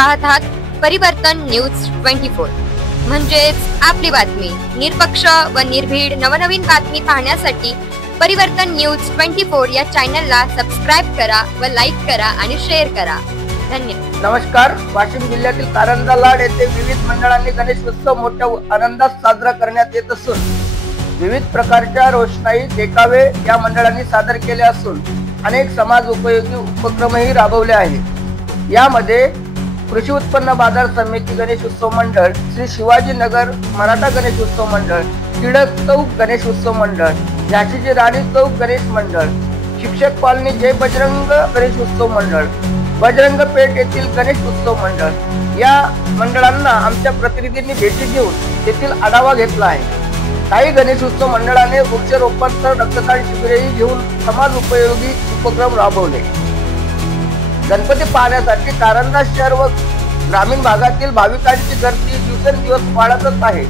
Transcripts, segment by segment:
पाहत आहात परिवर्तन न्यूज 24, म्हणजेच आपली बातमी। निरपक्ष व निर्भीड नवनवीन बातमी पाहण्यासाठी परिवर्तन न्यूज 24 या चॅनलला सबस्क्राइब करा व लाईक करा आणि शेअर करा। धन्यवाद। नमस्कार। वाशिम जिल्ह्यातील कारंजा लाड येथे विविध मंडळांनी गणेशोत्सव मोठ्या आनंदात साजरा करण्यात येत असून विविध प्रकारच्या रोषणाई देखावे या मंडळांनी सादर केले असून अनेक समाज उपयोगी उपक्रमही राबवले आहेत। यामध्ये कृषी उत्पन्न बाजार समिती गणेशोत्सव मंडळ, श्री शिवाजी नगर मराठा गणेशोत्सव मंडळ, टिळक चौक गणेशोत्सव मंडळ, झाशीची राणी चौक गणेश मंडळ, शिक्षक कॉलनी जय बजरंग गणेशोत्सव मंडळ, बजरंग पेठ येथील गणेश उत्सव मंडळ या मंडळांना आमच्या प्रतिनिधींनी भेटी देऊन तेथील आढावा घेतला आहे। काही गणेश उत्सव मंडळाने वृक्षारोपण तर रक्तदान शिबिरेही घेऊन समाज उपयोगी उपक्रम राबवले। गणपती पाहण्यासाठी कारंजा शहर व ग्रामीण भागातील भाविकांची गर्दी दिवसेंदिवस वाढतच आहे।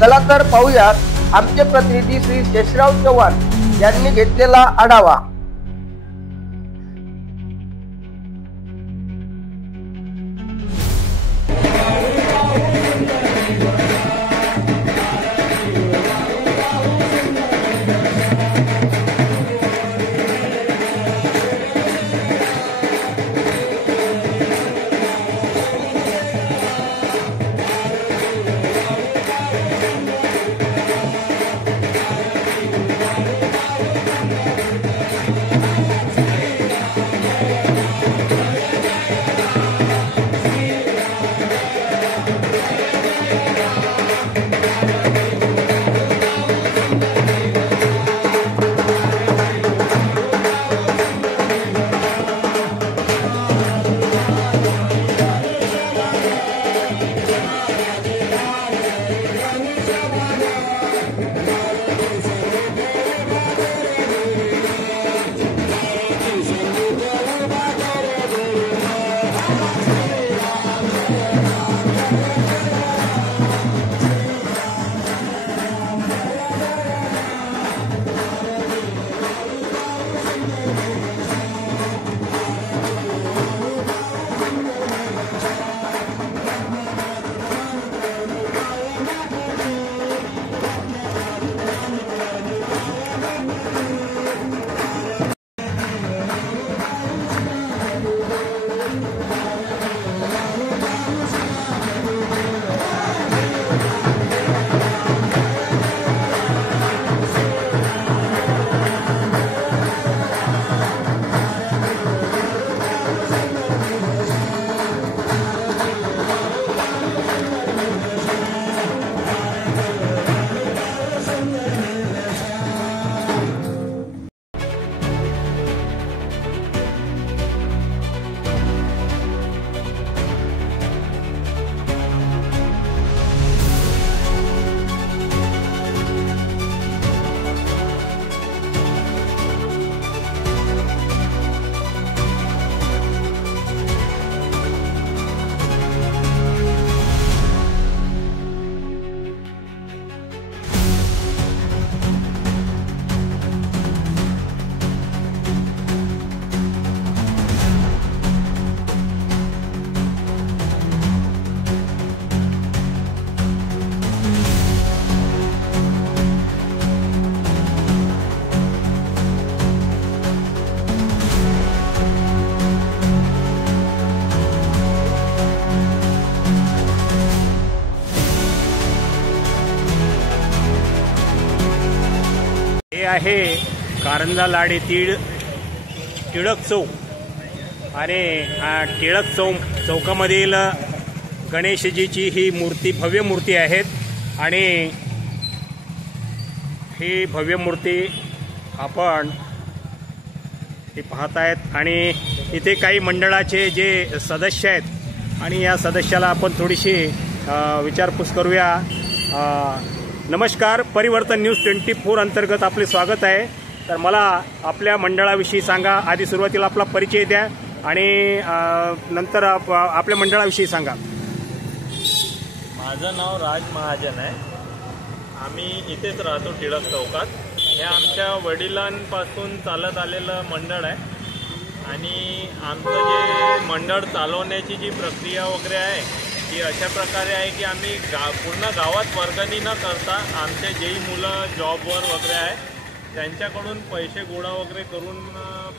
चला तर पाहूयात आमचे प्रतिनिधी श्री शेषराव चव्हाण यांनी घेतलेला आढावा। आहे कारंजा लाड येथील टिळक चौक आणि टिळक चौकामधील गणेशजीची ही मूर्ती भव्य मूर्ती आहेत आणि ही भव्य मूर्ती आपण हे पाहतायत आणि इथे काही मंडळाचे जे सदस्य आहेत आणि या सदस्याला आपण थोडीशी विचारपूस करूया। नमस्कार, परिवर्तन न्यूज 24 अंतर्गत आपले स्वागत आहे। तर मला आपल्या मंडळाविषयी सांगा। आधी सुरुवातीला आपला परिचय द्या आणि नंतर आपल्या मंडळाविषयी सांगा। माझं नाव राज महाजन आहे। आम्ही इथेच राहतो टिळक चौकात। हे आमच्या वडिलांपासून चालत आलेलं मंडळ आहे आणि आमचं जे मंडळ चालवण्याची जी प्रक्रिया वगैरे आहे ती अशा प्रकारे आहे की आम्ही पूर्ण गावात वर्गणी न करता आमचे जेही मुलं जॉबवर वगैरे आहे त्यांच्याकडून पैसे गोळा वगैरे करून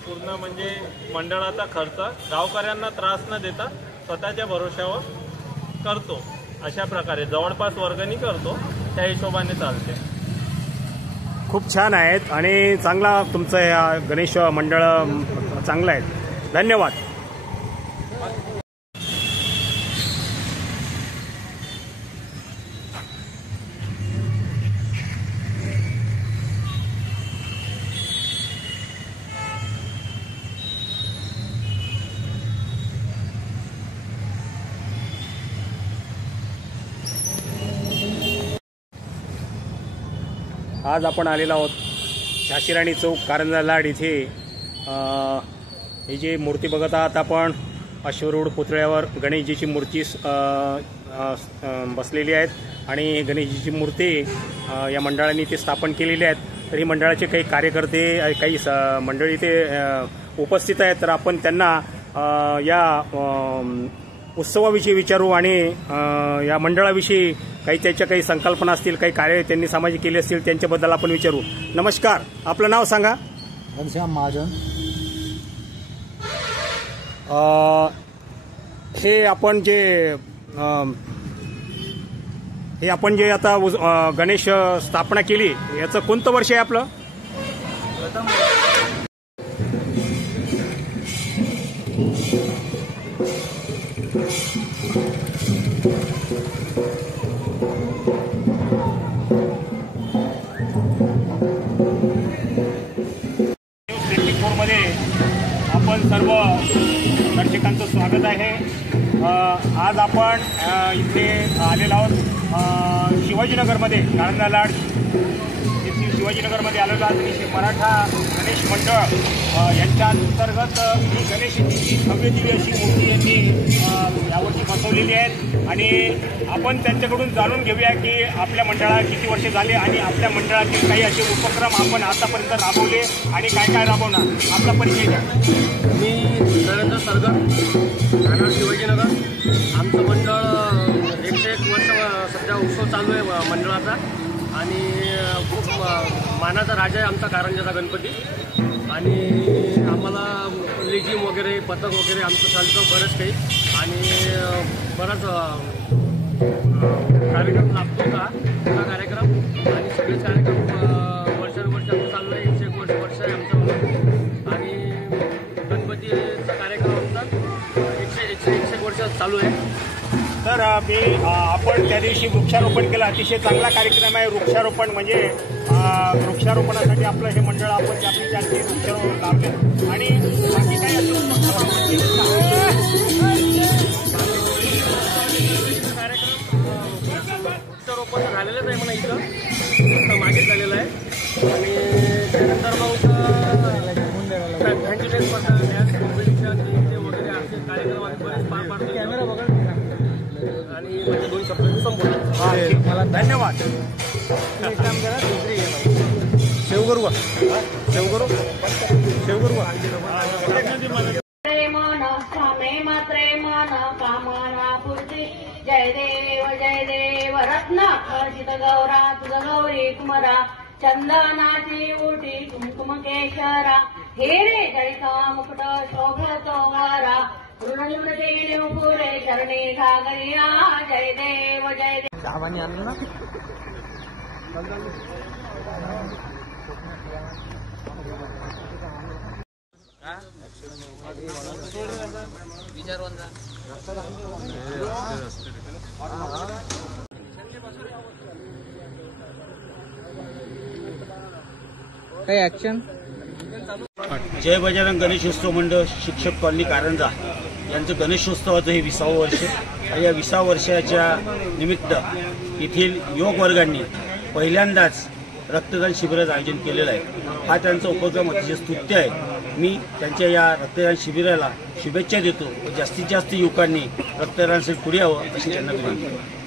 पूर्ण म्हणजे मंडळाचा खर्च गावकऱ्यांना त्रास न देता स्वतःच्या भरोश्यावर करतो. अशा प्रकारे जवळपास वर्गणी करतो, त्या हिशोबाने चालते. खूप छान आहेत आणि चांगला तुमचं या गणेश मंडळ चांगलं आहे. धन्यवाद. आज आपण आलेलो आहोत झाशीराणी चौक कारंजा लाड इथे. ही जी मूर्ती बघत आहात आपण अश्वरूढ पुतळ्यावर गणेशजीची मूर्ती बसलेली आहेत आणि गणेशजीची मूर्ती या मंडळाने ते स्थापन केलेली आहेत. तर ही मंडळाचे काही कार्यकर्ते काही मंडळी इथे उपस्थित आहेत. तर आपण त्यांना या उत्सवाविषयी विचारू आणि या मंडळाविषयी काही त्याच्या काही संकल्पना असतील, काही कार्य त्यांनी सामाजिक केले असतील त्यांच्याबद्दल आपण विचारू. नमस्कार, आपलं नाव सांगा. घनश्याम महाजन. हे आपण जे आता गणेश स्थापना केली याचं कोणतं वर्ष आहे आपलं? मध्ये आपण सर्व दर्शकांचं स्वागत आहे. आज आपण इथे आलेलो आहोत शिवाजीनगरमध्ये, कारंजा लाड येथील शिवाजीनगरमध्ये आलेलो आहोत. मराठा गणेश मंडळ यांच्या अंतर्गत ही गणेशजीची भव्य दिव्य अशी मूर्ती यांनी यावर्षी बसवलेली आहे आणि आपण त्यांच्याकडून जाणून घेऊया की आपल्या मंडळाला किती वर्ष झाले आणि आपल्या मंडळातील काही असे उपक्रम आपण आतापर्यंत राबवले आणि काय काय राबवणार. आपला परिचय द्या. मी नरेंद्र सरगर, राहणार शिवाजीनगर. आमचं मंडळ 101 वर्ष सध्या उत्सव चालू आहे मंडळाचा आणि खूप मानाचा राजा आहे आमचा कारंजाचा गणपती. आणि आम्हाला लेझिम वगैरे पथक वगैरे आमचं चालतं बरंच काही आणि बराच कार्यक्रम लागतो का कार्यक्रम आणि सगळेच कार्यक्रम वर्षानुवर्ष आमचं चालू आहे. 101 वर्ष आहे आमचं आणि गणपतीचा कार्यक्रम आमचा 101 वर्ष चालू आहे. तर आपण त्या दिवशी वृक्षारोपण केलं, अतिशय चांगला कार्यक्रम आहे. वृक्षारोपण म्हणजे वृक्षारोपणासाठी आपलं हे मंडळ आपण आपली चारशे वृक्षारोपण लावले आणि बाकी काही वृक्षारोपण झालेलंच आहे म्हणा, इथं मागे झालेलं आहे. आणि त्यानंतर मग वगैरे असे कार्यक्रम बरेच पार पाडतो. कॅमेरा वगैरे आणि म्हणजे 2 शब्द संपवतो. मला धन्यवाद. काम करा, दुसरी सेव करू का? सेव करू जय देव रत्न हर्षित गौरा तुझ गौरी कुमरा चंदनाची उटी कुमकुम केशरा हेरे जळिता मुकुट शोभतो वारा ऋणनिवृत्ती पुरे चरणी घागरिया. जय देव सामान्य आणलं ना. काही ऍक्शन. जय बजरंग गणेशोत्सव मंडळ शिक्षक कॉलनी कारंजा यांचं गणेशोत्सवाचं हे 20वे वर्ष आणि या 20व्या वर्षाच्या निमित्त येथील युवक वर्गांनी पहिल्यांदाच रक्तदान शिबिराचं आयोजन केलेलं आहे. हा त्यांचा उपक्रम अतिशय स्तुत्य आहे. मी त्यांच्या या रक्तदान शिबिराला शुभेच्छा देतो व जास्तीत जास्त युवकांनी रक्तदानासाठी पुढे यावं अशी त्यांना विनंती.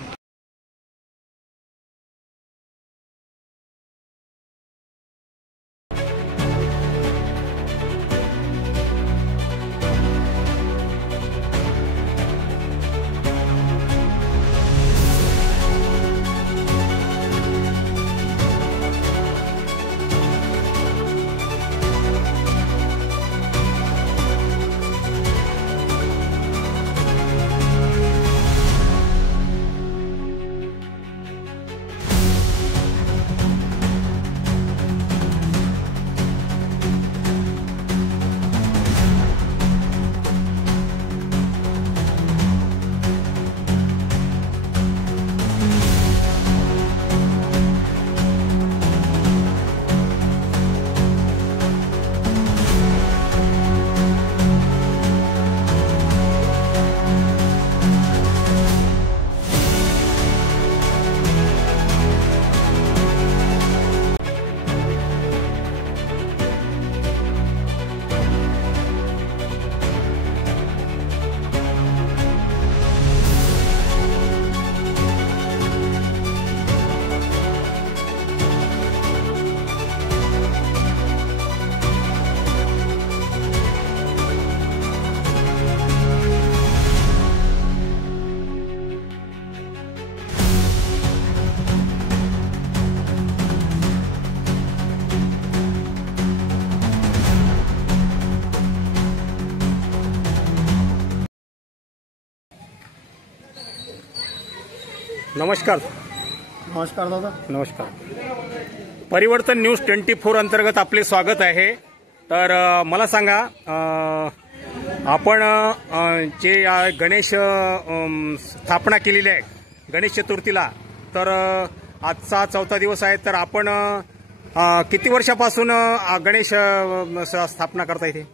नमस्कार. नमस्कार दादा. नमस्कार. परिवर्तन न्यूज 24 अंतर्गत आपले स्वागत आहे. तर मला सांगा, आपण जे गणेश स्थापना केलेली आहे गणेश चतुर्थीला, तर आजचा 4था दिवस आहे, तर आपण किती वर्षापासून गणेश स्थापना करता इथे?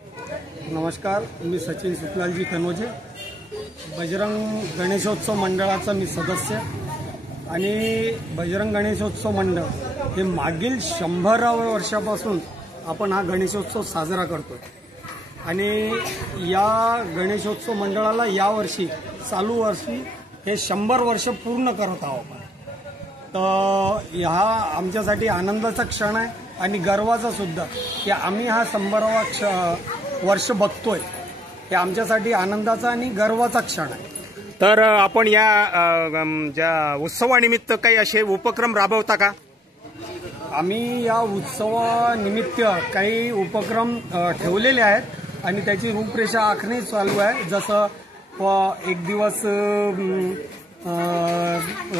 नमस्कार, मी सचिन सुखलालजी कनोजे, बजरंग गणेशोत्सव मंडळाचा मी सदस्य. आणि बजरंग गणेशोत्सव मंडळ हे मागील 100 वर्षापासून आपण हा गणेशोत्सव साजरा करतोय. आणि या गणेशोत्सव मंडळाला यावर्षी चालू वर्षी हे 100 वर्ष पूर्ण करत आहोत. तर हा आमच्यासाठी आनंदाचा क्षण आहे आणि गर्वाचा सुद्धा, की आम्ही हा 100वा वर्ष बघतोय. हे आमच्यासाठी आनंदाचा आणि गर्वाचा क्षण आहे. तर आपण या ज्या उत्सवानिमित्त काही असे उपक्रम राबवता का? आम्ही या उत्सवानिमित्त काही उपक्रम ठेवलेले आहेत आणि त्याची रूपरेषा आखणे चालू आहे. जसं एक दिवस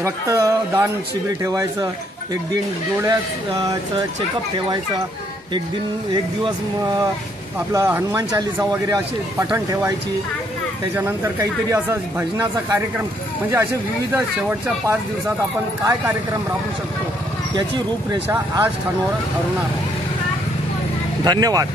रक्तदान शिबिर ठेवायचं, एक दिन डोळ्याचं चेकअप ठेवायचं, एक दिवस आपला हनुमान चालीसा वगैरे अशी पठण ठेवायची. त्याच्यानंतर काहीतरी असं भजनाचा कार्यक्रम, म्हणजे असे विविध शेवटच्या 5 दिवसात आपण काय कार्यक्रम राबवू शकतो याची रूपरेषा आज ठरवणार. धन्यवाद.